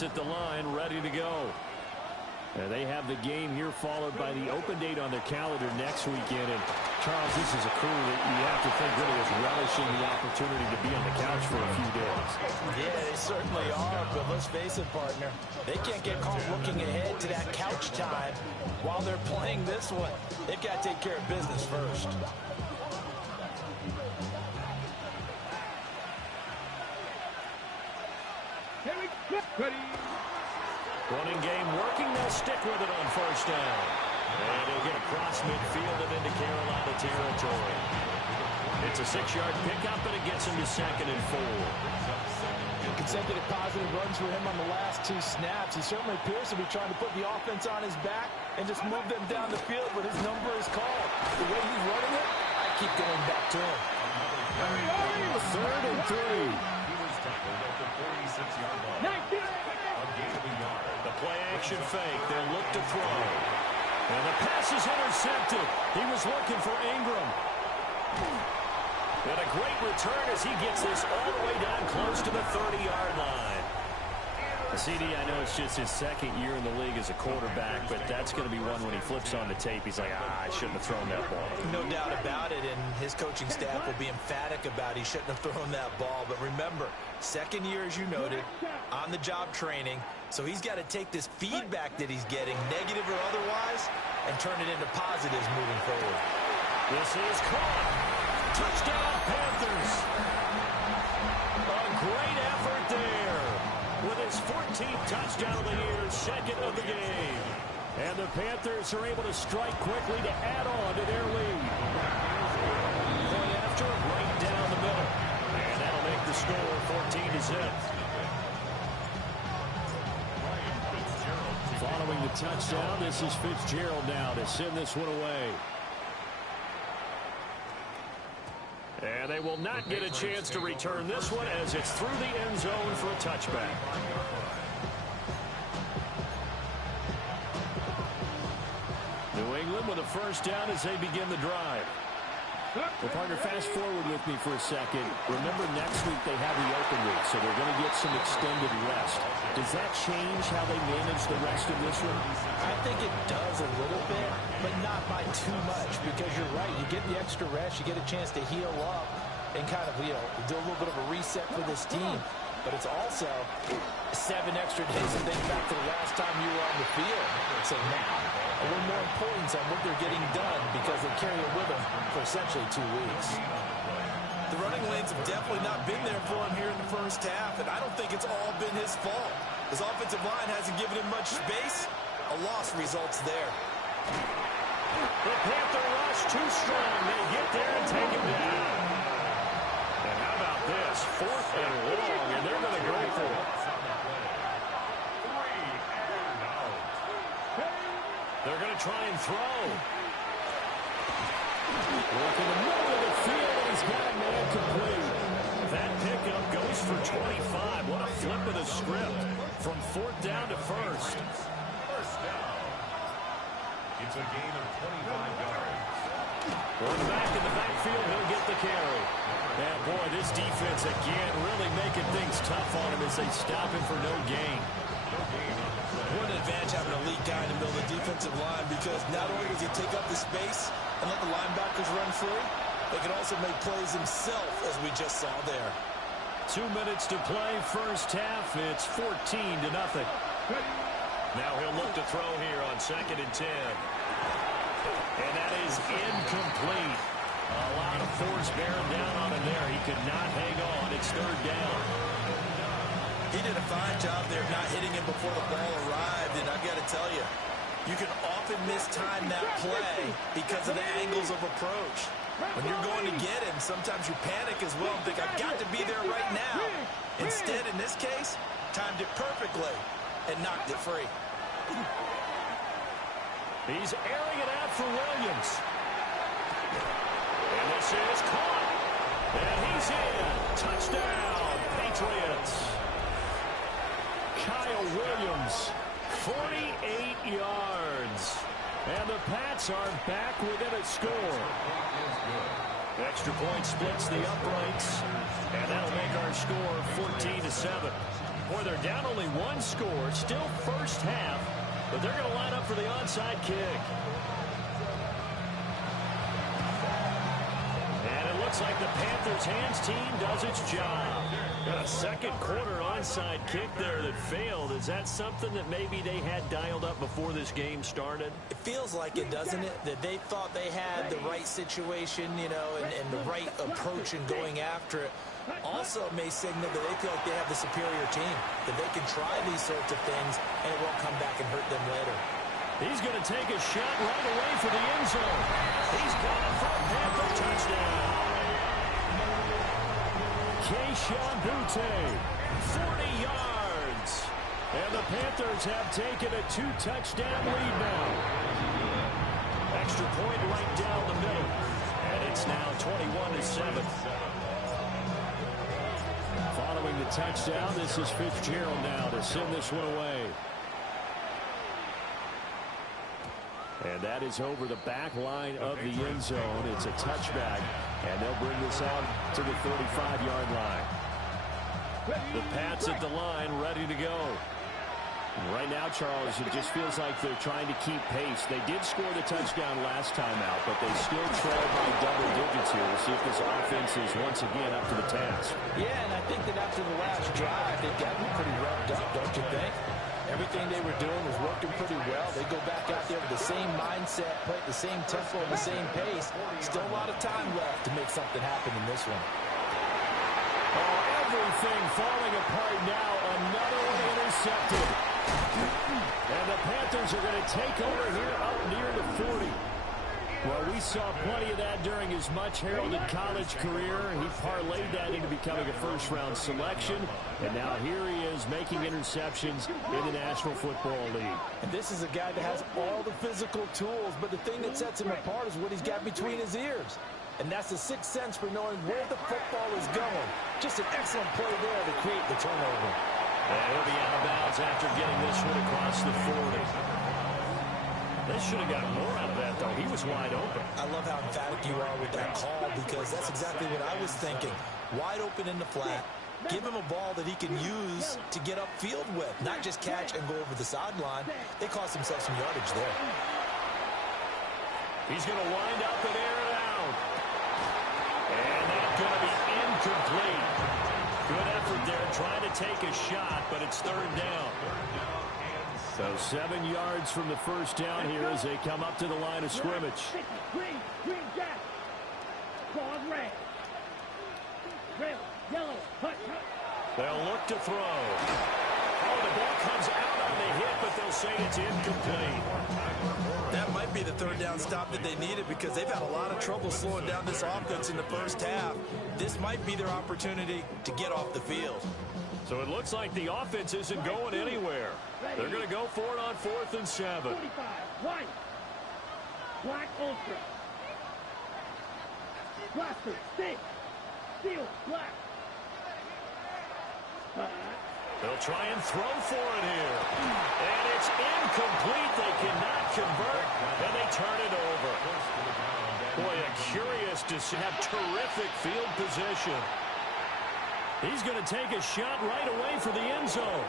sits at the line, ready to go. They have the game here followed by the open date on their calendar next weekend. And Charles, this is a crew that you have to think really is relishing the opportunity to be on the couch for a few days. Yeah, they certainly are, but let's face it, partner. They can't get caught looking ahead to that couch time while they're playing this one. They've got to take care of business first. Running game working. They'll stick with it on first down. And he'll get across midfield and into Carolina territory. It's a 6-yard pickup, and it gets him to 2nd and 4. Consecutive positive runs for him on the last 2 snaps. He certainly appears to be trying to put the offense on his back and just move them down the field, but his number is called. The way he's running it, I keep going back to him. 3rd and 3. The play-action fake. They'll look to throw. And the pass is intercepted. He was looking for Ingram. And a great return as he gets this all the way down close to the 30-yard line. CD, I know it's just his 2nd year in the league as a quarterback, but that's going to be one when he flips on the tape. He's like, I shouldn't have thrown that ball. No doubt about it, and his coaching staff will be emphatic about he shouldn't have thrown that ball. But remember, 2nd year, as you noted, on-the-job training. So he's got to take this feedback that he's getting, negative or otherwise, and turn it into positives moving forward. This is caught. Touchdown, Panthers. A great effort there. With his 14th touchdown of the year, 2nd of the game. And the Panthers are able to strike quickly to add on to their lead. Point after, right down the middle. And that'll make the score 14-0. Following the touchdown, this is Fitzgerald now to send this one away. And they will not get a chance to return this one as it's through the end zone for a touchback. New England with a first down as they begin the drive. Well, partner, fast forward with me for a second. Remember, next week they have the open week, so they're going to get some extended rest. Does that change how they manage the rest of this one? I think it does a little bit, but not by too much, because you're right. You get the extra rest, you get a chance to heal up and kind of, do a little bit of a reset for this team. But it's also 7 extra days and think back to the last time you were on the field. So now, a little more importance on what they're getting done because they carry it with them for essentially 2 weeks. The running lanes have definitely not been there for him here in the first half, and I don't think it's all been his fault. His offensive line hasn't given him much space. A loss results there. The Panther rush too strong. They get there and take him down. And how about this? 4th and long, and they're going to go for it. They're going to try and throw. Look in the middle of the field, and he's got a man complete. That pickup goes for 25. What a flip of the script from 4th down to 1st. First down. It's a gain of 25 yards. Going back in the backfield, he'll get the carry. And boy, this defense again really making things tough on him as they stop him for no gain. What an advantage having an elite guy in the middle of the defensive line, because not only does he take up the space and let the linebackers run free, they can also make plays himself, as we just saw there. 2 minutes to play, first half. It's 14-0. Now he'll look to throw here on 2nd and 10. And that is incomplete. A lot of force bearing down on him there. He could not hang on. It's 3rd down. He did a fine job there of not hitting him before the ball arrived, and I've got to tell you, you can often mistime that play because of the angles of approach. When you're going to get him, sometimes you panic as well and think, I've got to be there right now. Instead, in this case, timed it perfectly and knocked it free. He's airing it out for Williams. And this is caught. And he's in. Touchdown, Patriots. Kyle Williams, 48 yards. And the Pats are back within a score. Extra point splits the uprights. And that'll make our score 14-7. Boy, they're down only one score, still first half, but they're going to line up for the onside kick. And it looks like the Panthers' hands team does its job. Got a second quarter onside kick there that failed. Is that something that maybe they had dialed up before this game started? It feels like it, doesn't it? That they thought they had the right situation, you know, and the right approach in going after it. Also may signal that they feel like they have the superior team, that they can try these sorts of things and it won't come back and hurt them later. He's going to take a shot right away for the end zone. He's got it for a Panther touchdown. Keyshawn Butte, 40 yards. And the Panthers have taken a 2-touchdown lead now. Extra point right down the middle. And it's now 21-7. Following the touchdown, this is Fitzgerald now to send this one away. And that is over the back line of the end zone. It's a touchback, and they'll bring this out to the 35-yard line. The Pats at the line, ready to go. Right now, Charles, it just feels like they're trying to keep pace. They did score the touchdown last time out, but they still trail by double digits here. We'll see if this offense is once again up to the task. Yeah, and I think that after the last drive, they got me pretty revved up, don't you think? Everything they were doing was working pretty well. They go back out there with the same mindset, play at the same tempo, and the same pace. Still a lot of time left to make something happen in this one. Oh, everything falling apart now. Another one intercepted. And the Panthers are going to take over here up near the 40. Well, we saw plenty of that during his much-heralded college career. He parlayed that into becoming a first-round selection. And now here he is making interceptions in the National Football League. And this is a guy that has all the physical tools, but the thing that sets him apart is what he's got between his ears. And that's the sixth sense for knowing where the football is going. Just an excellent play there to create the turnover. And he'll be out of bounds after getting this one across the 40. They should have got more out of that, though. He was wide open. I love how emphatic you are with that call because that's exactly what I was thinking. Wide open in the flat. Give him a ball that he can use to get upfield with, not just catch and go over the sideline. They cost themselves some yardage there. He's going to wind up and air it out. And that's going to be incomplete. Good effort there trying to take a shot, but it's third down. So 7 yards from the first down here as they come up to the line of scrimmage. Green jack. Ball red. Red, yellow, hut. They'll look to throw. Oh, the ball comes out on the hit, but they'll say it's incomplete. That might be the third down stop that they needed because they've had a lot of trouble slowing down this offense in the first half. This might be their opportunity to get off the field. So it looks like the offense isn't going anywhere. They're going to go for it on 4th and 7. 45, white, black ultra, blaster, stick, steel, black. They'll try and throw for it here. And it's incomplete. They cannot convert, and they turn it over. Boy, curious to have terrific field position. He's going to take a shot right away for the end zone.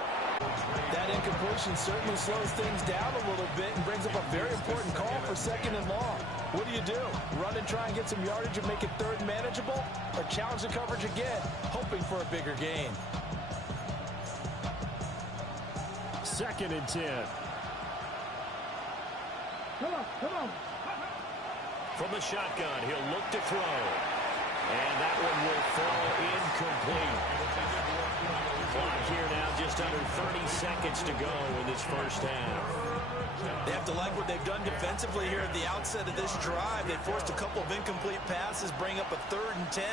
That incompletion certainly slows things down a little bit and brings up a very important call for 2nd and long. What do? Run and try and get some yardage and make it third manageable? Or challenge the coverage again, hoping for a bigger gain? 2nd and 10. Come on. From the shotgun, he'll look to throw. And that one will fall incomplete. Clock here now, just under 30 seconds to go in this first half. They have to like what they've done defensively here at the outset of this drive. They forced a couple of incomplete passes, bring up a 3rd and 10.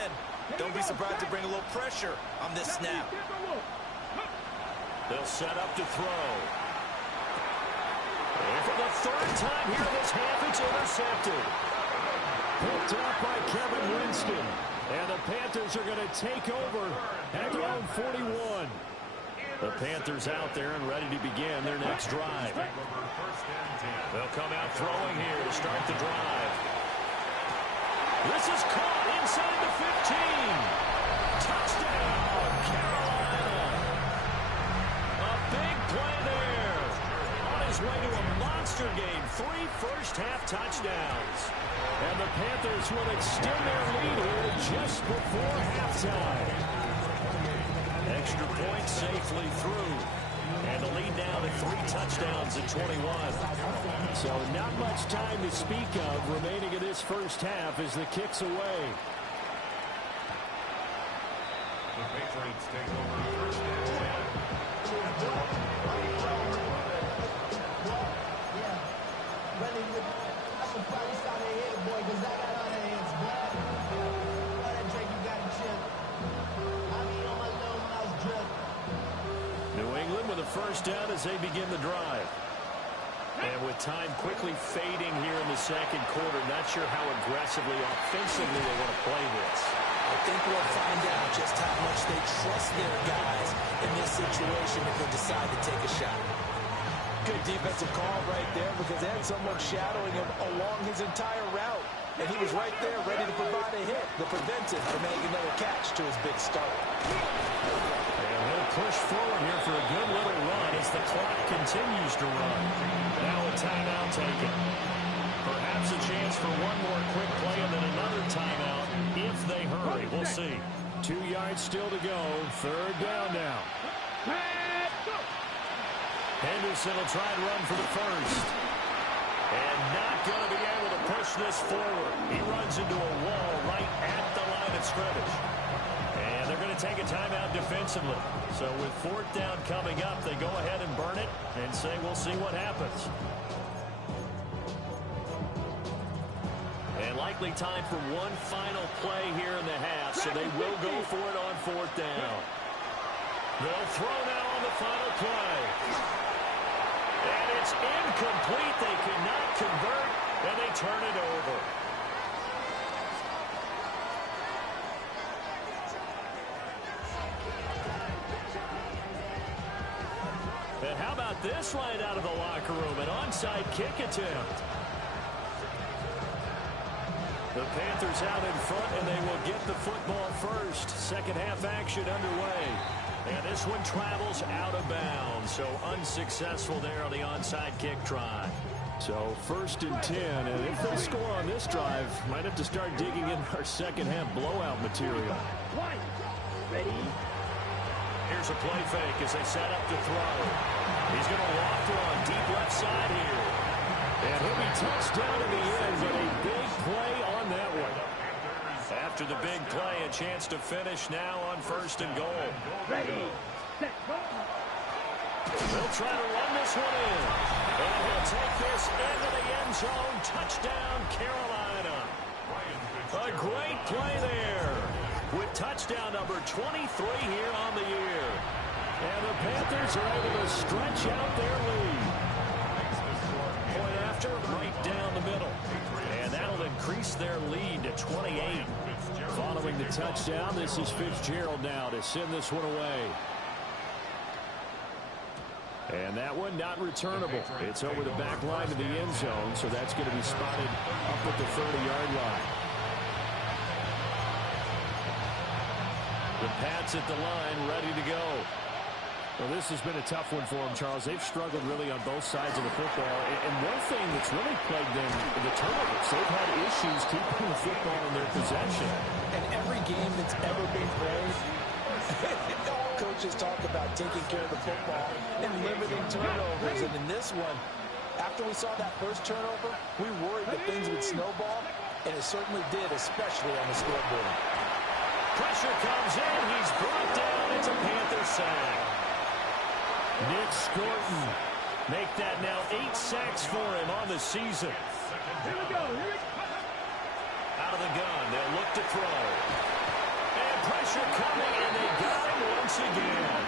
Don't be surprised to bring a little pressure on this snap. They'll set up to throw. And for the 3rd time here this half, it's intercepted. Picked up by Kevin Winston. And the Panthers are going to take over at their own 41. The Panthers out there and ready to begin their next drive. They'll come out throwing here to start the drive. This is caught inside the 15. Touchdown, Carolina. play there. On his way to a monster game, 3 first-half touchdowns. And the Panthers will extend their lead here just before halftime. Extra point safely through. And the lead now to 3 touchdowns at 21. So not much time to speak of remaining in this first half as the kick's away. The Patriots take over first and 10. New England with a first down as they begin the drive. And with time quickly fading here in the second quarter, not sure how aggressively, offensively they want to play this. I think we'll find out just how much they trust their guys in this situation if they decide to take a shot. Good defensive call right there because they had someone shadowing him along his entire route. And he was right there ready to provide a hit that prevents him from making another catch to his big start. And he'll push forward here for a good little run as the clock continues to run. Now a timeout taken. Perhaps a chance for one more quick play and then another timeout if they hurry. We'll see. 2 yards still to go. Third down now. Henderson will try and run for the first. And not going to be able to push this forward. He runs into a wall right at the line of scrimmage. And they're going to take a timeout defensively. So with 4th down coming up, they go ahead and burn it and say we'll see what happens. And likely time for one final play here in the half, so they will go for it on 4th down. They'll throw now on the final play. And it's incomplete. They cannot convert, and they turn it over. And how about this right out of the locker room? An onside kick attempt. The Panthers out in front, and they will get the football first. Second half action underway. And this one travels out of bounds, so unsuccessful there on the onside kick try. So 1st and 10, and if they score on this drive, might have to start digging in our second half blowout material. Ready? Here's a play fake as they set up to throw. He's going to walk on deep left side here. And he'll be touched down in the end, but a big play on that one. After the big play, a chance to finish now on 1st and goal. Ready? Set, go! They'll try to run this one in. And he'll take this into the end zone. Touchdown, Carolina. A great play there with touchdown number 23 here on the year. And the Panthers are able to stretch out their lead. Point after, right down the middle. And that'll increase their lead to 28. Following the touchdown, this is Fitzgerald now to send this one away. And that one not returnable. It's over the back line of the end zone, so that's going to be spotted up at the 30-yard line. The Pats at the line, ready to go. Well, this has been a tough one for them, Charles. They've struggled really on both sides of the football. And one thing that's really plagued them, the turnovers. They've had issues keeping the football in their possession. And every game that's ever been played, all coaches talk about taking care of the football and limiting turnovers. And in this one, after we saw that first turnover, we worried that things would snowball, and it certainly did, especially on the scoreboard. Pressure comes in. He's brought down. It's a Panther sack. Nick Scorton make that now 8 sacks for him on the season. Here we go. Out of the gun, they'll look to throw. And pressure coming, and they got him once again.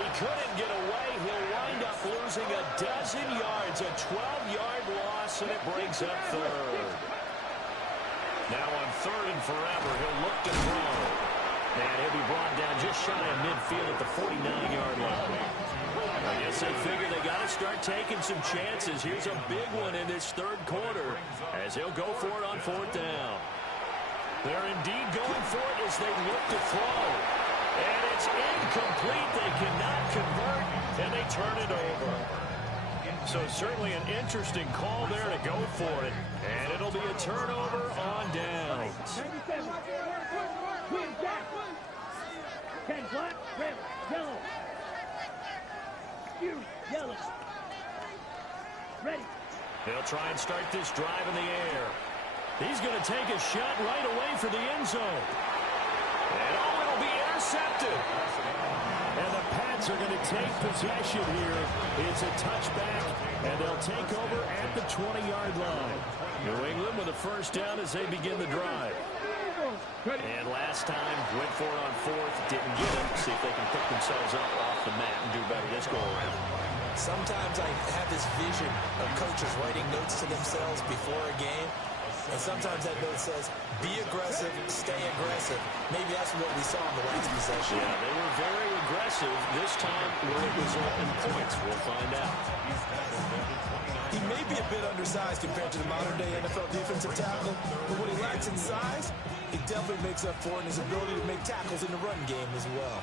He couldn't get away. He'll wind up losing a dozen yards, a 12-yard loss, and it brings up third. Now on 3rd and forever, he'll look to throw. And he'll be brought down just shy of midfield at the 49-yard line. I guess they figure they got to start taking some chances. Here's a big one in this 3rd quarter as he'll go for it on 4th down. They're indeed going for it as they look to throw. And it's incomplete. They cannot convert. and they turn it over. So certainly an interesting call there to go for it. And it'll be a turnover on downs. 97. Win that. 10 black, red, yellow. You, yellow. Ready. They'll try and start this drive in the air. He's going to take a shot right away for the end zone. And oh, it'll be intercepted. And the Pats are going to take possession here. It's a touchback, and they'll take over at the 20-yard line. New England with a first down as they begin the drive. And last time, went for it on fourth, didn't get him. See if they can pick themselves up off the mat and do better this go-around. Sometimes I have this vision of coaches writing notes to themselves before a game. And sometimes that note says, be aggressive, stay aggressive. Maybe that's what we saw in the last possession. Yeah, they were very aggressive this time where it was open points. We'll find out. He may be a bit undersized compared to the modern-day NFL defensive tackle, but what he lacks in size, he definitely makes up for in his ability to make tackles in the run game as well.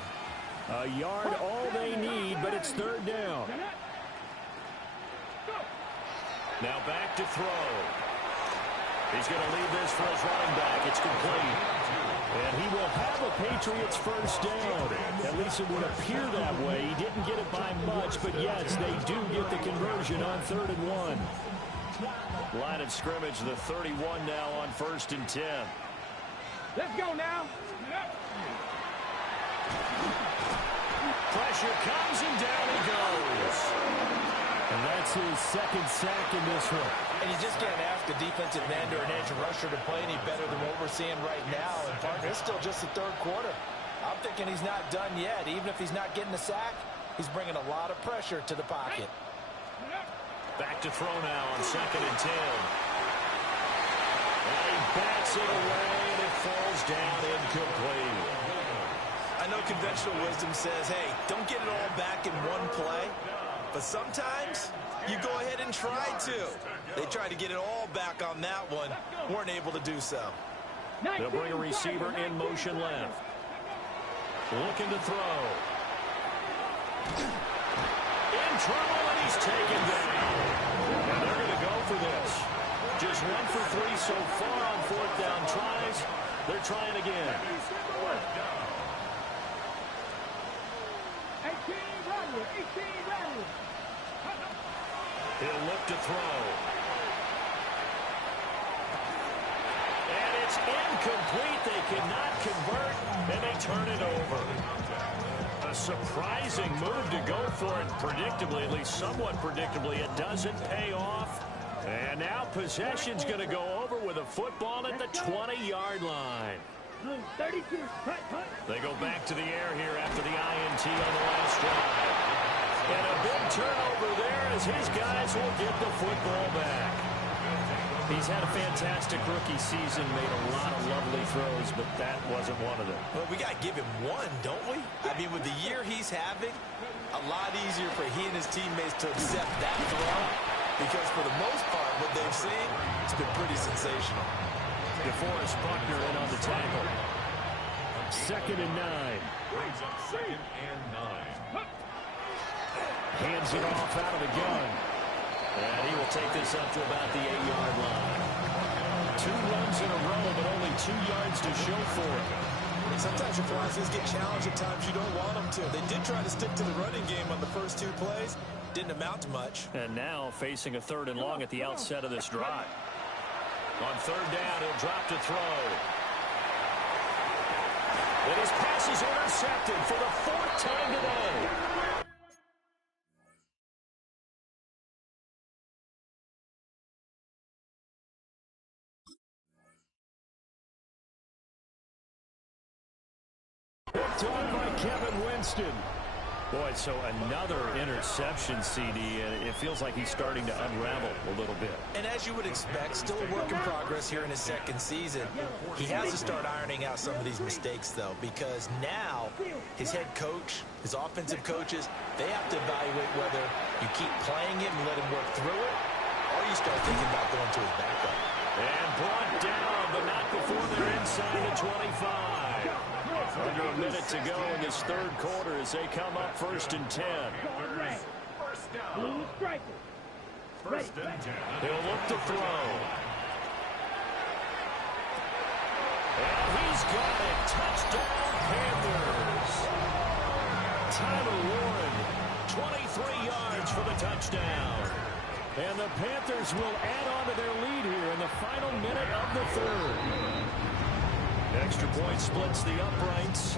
A yard all they need, but it's third down. Now back to throw. He's going to leave this for his running back. It's complete. And he will have a Patriots first down. At least it would appear that way. He didn't get it by much, but yes, they do get the conversion on 3rd and 1. Line of scrimmage, the 31 now on 1st and 10. Let's go now. Pressure comes and down he goes. And that's his second sack in this one. And you just can't ask a defensive end or an edge rusher to play any better than what we're seeing right now. And, partner, it's still just the third quarter. I'm thinking he's not done yet. Even if he's not getting a sack, he's bringing a lot of pressure to the pocket. Back to throw now on 2nd and 10. And he bats it away, and it falls down incomplete. I know conventional wisdom says, hey, don't get it all back in one play. But sometimes you go ahead and try to. They tried to get it all back on that one. Weren't able to do so. They'll bring a receiver in motion left. Looking to throw. In trouble, and he's taken down. And they're going to go for this. Just 1 for 3 so far on 4th down tries. They're trying again. 18 Radler, 18 Radler. He'll look to throw. And it's incomplete. They cannot convert, and they turn it over. A surprising move to go for it predictably, at least somewhat predictably. It doesn't pay off. And now possession's going to go over with a football at the 20-yard line. 32. They go back to the air here after the INT on the last drive. And a big turnover there as his guys will get the football back. He's had a fantastic rookie season, made a lot of lovely throws, but that wasn't one of them. Well, we got to give him one, don't we? I mean, with the year he's having, a lot easier for he and his teammates to accept that throw, because for the most part, what they've seen, it's been pretty sensational. DeForest Buckner in on the tackle. 2nd and 9. Brings up 2nd and 9. Hands it off out of the gun. And he will take this up to about the 8-yard line. 2 runs in a row, but only 2 yards to show for it. Sometimes your process get challenged at times you don't want them to. They did try to stick to the running game on the first 2 plays. Didn't amount to much. And now facing a 3rd and long at the outset of this drive. On 3rd down, he'll drop to throw. And his pass is intercepted for the 4th time today. Picked on by Kevin Winston. Boy, so another interception, CD, and it feels like he's starting to unravel a little bit. And as you would expect, still a work in progress here in his 2nd season. He has to start ironing out some of these mistakes, though, because now his head coach, his offensive coaches, they have to evaluate whether you keep playing him and let him work through it, or you start thinking about going to his backup. And brought down, but not before they're inside the 25. Under a minute to go in this third quarter as they come up 1st and 10. First down. Blue striker. First and 10. He'll look to throw. And he's got it. Touchdown, Panthers. Tyler Warren, 23 yards for the touchdown. And the Panthers will add on to their lead here in the final minute of the third. Extra point splits the uprights,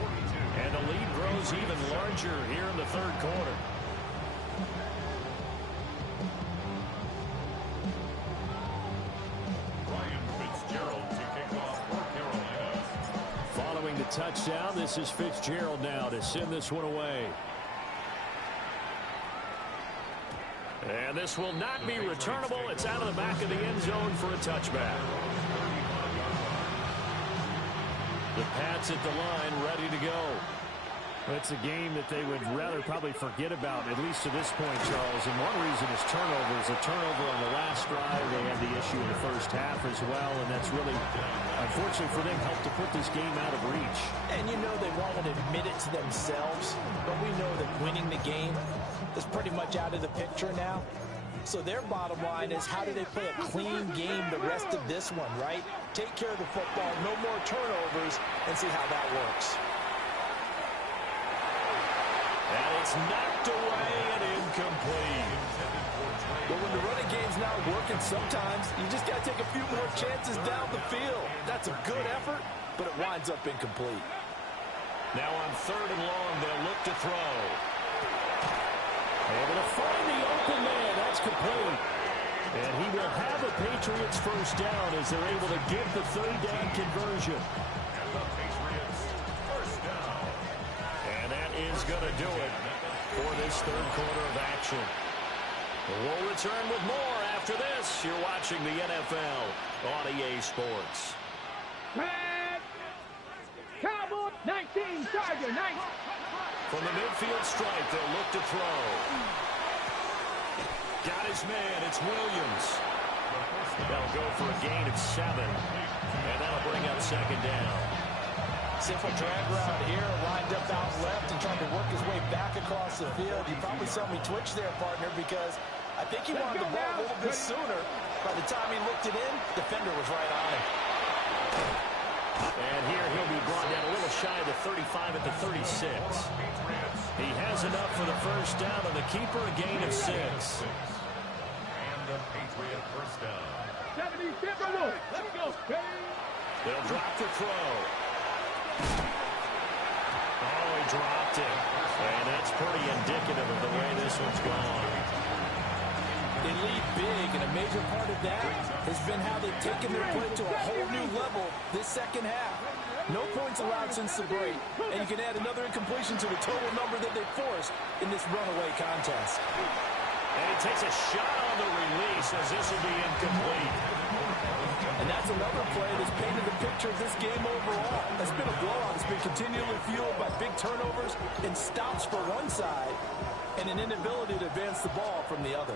and the lead grows even larger here in the third quarter. Following the touchdown, this is Fitzgerald now to send this one away. And this will not be returnable. It's out of the back of the end zone for a touchback. The Pats at the line, ready to go. It's a game that they would rather probably forget about, at least to this point, Charles. And one reason is turnovers. A turnover on the last drive. They had the issue in the first half as well, and that's really, unfortunately for them, helped to put this game out of reach. And you know they won't admit it to themselves, but we know that winning the game is pretty much out of the picture now. So their bottom line is, how do they play a clean game the rest of this one, right? Take care of the football, no more turnovers, and see how that works. And it's knocked away and incomplete. But when the running game's not working, sometimes you just got to take a few more chances down the field. That's a good effort, but it winds up incomplete. Now on 3rd and long, they'll look to throw. Able to find the open man. That's complete. And he will have the Patriots first down as they're able to get the third down conversion. And the Patriots first down. And that is going to do it for this third quarter of action. We'll return with more after this. You're watching the NFL on EA Sports. Red. Cowboy. 19. Charger. 19. From the midfield stripe, they'll look to throw. Got his man. It's Williams. That'll go for a gain of 7. And that'll bring up 2nd down. Simple drag route here, lined up out left and trying to work his way back across the field. You probably saw me twitch there, partner, because I think he wanted the ball a little bit sooner. By the time he looked it in, defender was right on him. And here he'll be brought down a little shy of the 35 at the 36. He has enough for the first down, and the keeper a gain of 6. And the Patriot first down. 77. Let's go, They'll drop the throw. Oh, he dropped it. And that's pretty indicative of the way this one's gone. They lead big, and a major part of that has been how they've taken their play to a whole new level this second half. No points allowed since the break, and you can add another incompletion to the total number that they forced in this runaway contest. And he takes a shot on the release as this will be incomplete. And that's another play that's painted the picture of this game overall. It's been a blowout. It's been continually fueled by big turnovers and stops for one side and an inability to advance the ball from the other.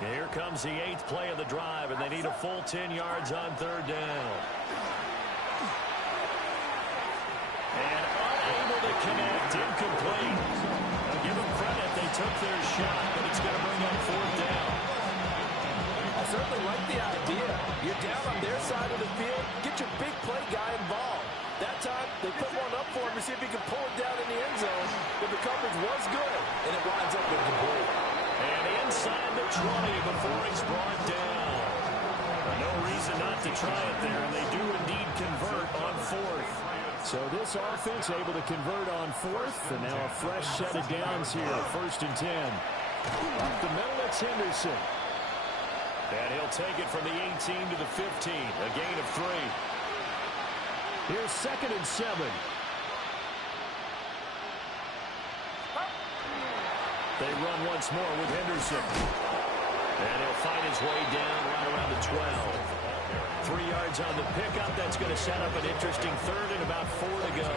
Here comes the 8th play of the drive, and they need a full 10 yards on 3rd down. And unable to connect, incomplete. Now give them credit, they took their shot, but it's going to bring up 4th down. I certainly like the idea. You're down on their side of the field, get your big play guy involved. That time, they put one up for him to see if he could pull it down in the end zone, but the coverage was good, and it winds up incomplete. And inside the 20 before he's brought down. No reason not to try it there, and they do indeed convert on 4th. So this offense able to convert on 4th, and now a fresh set of downs here, 1st and 10. Up the middle, it's Henderson. And he'll take it from the 18 to the 15, a gain of 3. Here's 2nd and 7. They run once more with Henderson. And he'll find his way down right around the 12. 3 yards on the pickup. That's going to set up an interesting 3rd and about 4 to go.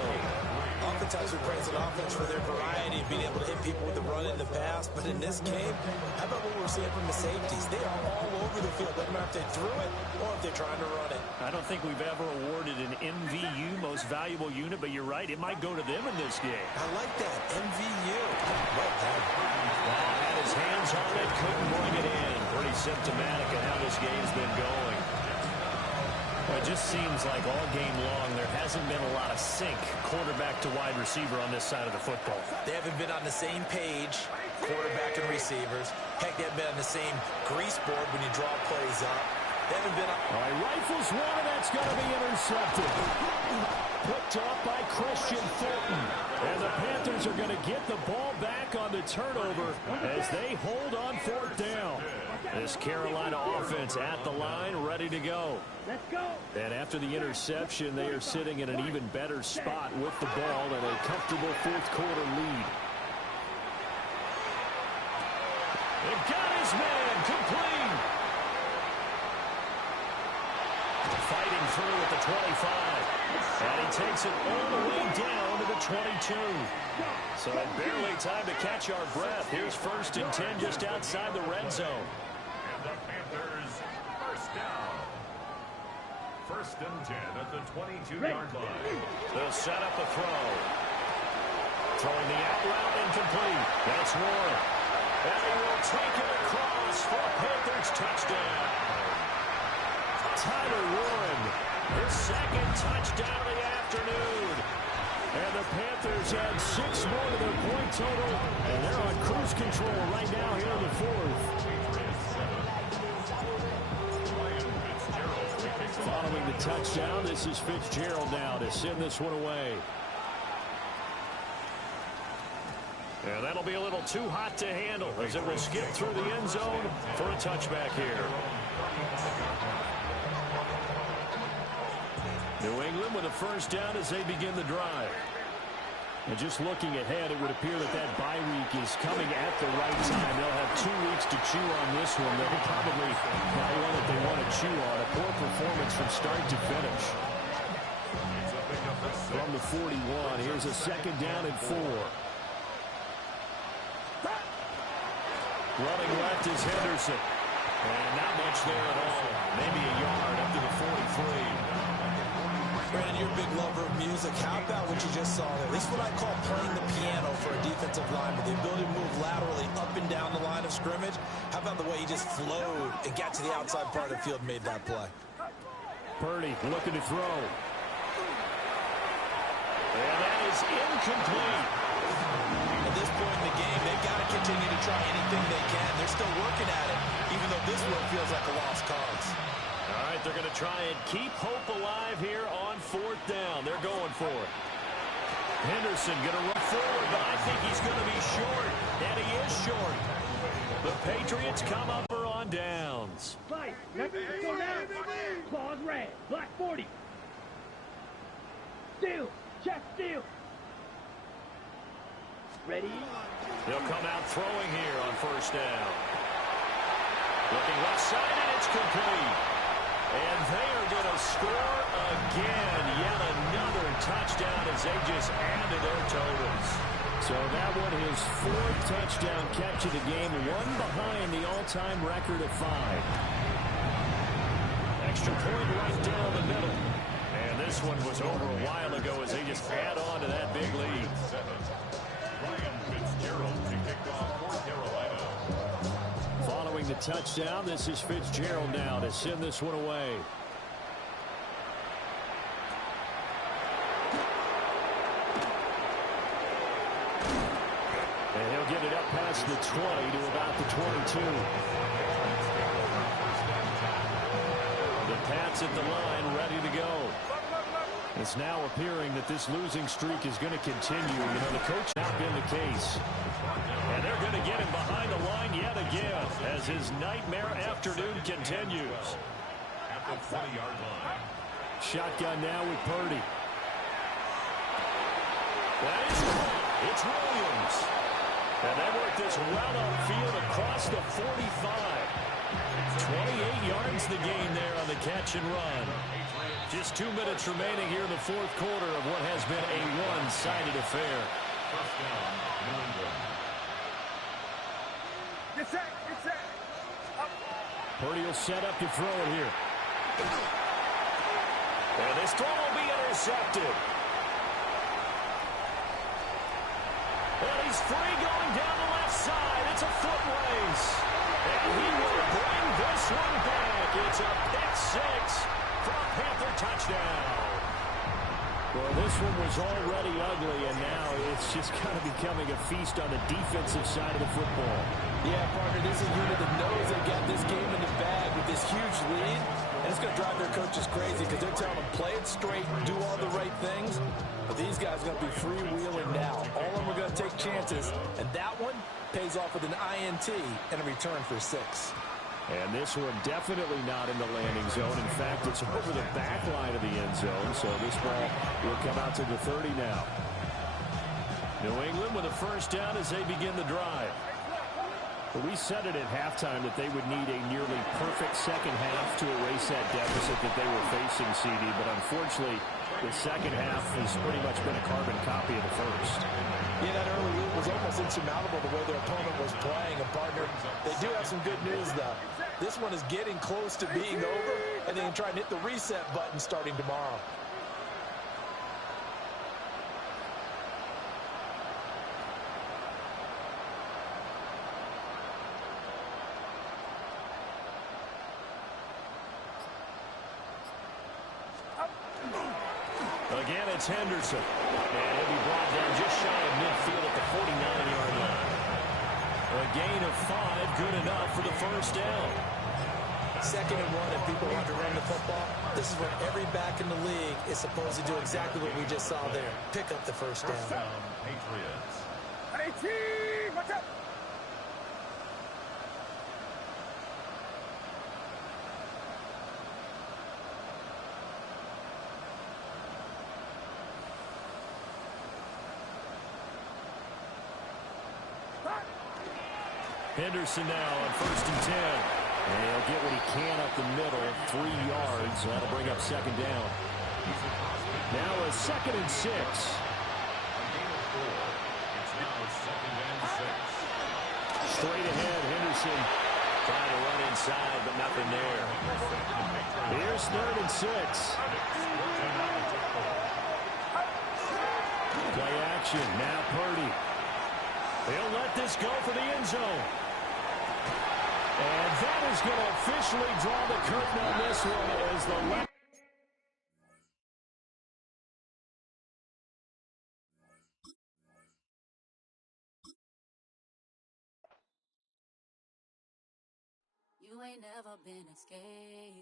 Oftentimes we praise an offense for their variety of being able to hit people with the run in the pass. But in this game, how about what we're seeing from the safeties? They are all over the field. Doesn't matter if they threw it or if they're trying to run it. I don't think we've ever awarded an MVU, most valuable unit, but you're right, it might go to them in this game. I like that, MVU. Well done. Had his hands on it, couldn't bring it in. Pretty symptomatic of how this game's been going. Well, it just seems like all game long there hasn't been a lot of sync quarterback to wide receiver on this side of the football. They haven't been on the same page, quarterback and receivers. Heck, they haven't been on the same grease board when you draw plays up. They haven't been on... All right, rifles one, and that's going to be intercepted. Picked off by Christian Fulton. And the Panthers are going to get the ball back on the turnover as they hold on fourth down. This Carolina offense at the line, ready to go. Let's go. And after the interception, they are sitting in an even better spot with the ball and a comfortable fourth quarter lead. It got his man complete. Fighting through at the 25. And he takes it all the way down to the 22. So barely time to catch our breath. Here's 1st and 10 just outside the red zone. And the Panthers first down. 1st and 10 at the 22-yard line. They'll set up a throw. Throwing the out route incomplete. That's Warren. And he will take it across for a Panthers touchdown. Tyler Warren, his 2nd touchdown of the afternoon. And the Panthers add 6 more to their point total, and they're on cruise control right now here in the 4th. Following the touchdown, this is Fitzgerald now to send this one away. And that'll be a little too hot to handle as it will skip through the end zone for a touchback here. New England with a first down as they begin the drive. And just looking ahead, it would appear that that bye week is coming at the right time. They'll have 2 weeks to chew on this one. They'll probably not one that they want to chew on. A poor performance from start to finish. From the 41, here's a 2nd down and 4. Running left is Henderson. And not much there at all. Maybe a yard up to the 43. Brandon, you're a big lover of music. How about what you just saw there? This is what I call playing the piano for a defensive lineman. The ability to move laterally up and down the line of scrimmage. How about the way he just flowed and got to the outside part of the field and made that play? Purdy looking to throw. And that is incomplete. At this point in the game, they've got to continue to try anything they can. They're still working at it, even though this one feels like a lost cause. All right, they're going to try and keep hope alive here on 4th down. They're going for it. Henderson going to run forward, but I think he's going to be short. And he is short. The Patriots come up on downs. Fight. Let's go down. Claws red. Black 40. Steal. Chest steal. Ready? They'll come out throwing here on 1st down. Looking left side, and it's complete. And they are going to score again. Yet another touchdown as they just add to their totals. So that one his 4th touchdown catch of the game, one behind the all-time record of 5. Extra point right down the middle. And this one was over a while ago as they just add on to that big lead. Ryan Fitzgerald to kick off for Carolina. Following the touchdown, this is Fitzgerald now to send this one away. And he'll get it up past the 20 to about the 22. The Pats at the line, ready to go. It's now appearing that this losing streak is going to continue. You know, the coach not been the case. And they're going to get him behind the line yet again as his nightmare afternoon continues. At the 20-yard line. Shotgun now with Purdy. That is caught. It's Williams. And they work this well upfield across the 45. 28 yards the gain there on the catch and run. Just 2 minutes remaining here in the 4th quarter of what has been a one-sided affair. First down, New England. Get set. Get set. Up. Purdy will set up to throw it here. And this throw will be intercepted. And he's free going down the left side. It's a foot race. And he will bring this one back. It's a pick six for a Panther touchdown. Well, this one was already ugly, and now it's just kind of becoming a feast on the defensive side of the football. Yeah, partner, this is a unit that knows they got this game in the bag with this huge lead, and it's going to drive their coaches crazy because they're telling them play it straight, do all the right things, but these guys are going to be freewheeling now. All of them are going to take chances, and that one pays off with an INT and a return for 6. And this one definitely not in the landing zone. In fact, it's over the back line of the end zone, so this ball will come out to the 30 now. New England with a first down as they begin the drive. Well, we said it at halftime that they would need a nearly perfect second half to erase that deficit that they were facing, CD, but unfortunately, the second half has pretty much been a carbon copy of the first. Yeah, that early lead was almost insurmountable the way their opponent was playing. And, partner, they do have some good news, though. This one is getting close to being over, and they can try and hit the reset button starting tomorrow. Again, it's Henderson. And he'll be brought down just shy of midfield at the 49-yard line. A gain of 5, good enough for the first down. 2nd and 1, if people want to run the football, this is what every back in the league is supposed to do, exactly what we just saw there. Pick up the first down. First down, Patriots. Hey, team, what's up? Henderson now on 1st and 10. And he'll get what he can up the middle, 3 yards. That'll bring up 2nd down. Now a 2nd and 6. A gain of 4. It's now 2nd and 6. Straight ahead, Henderson trying to run inside, but nothing there. Here's 3rd and 6. Play action. Now Purdy. He'll let this go for the end zone. And that is going to officially draw the curtain on this one as the left. You ain't never been a skate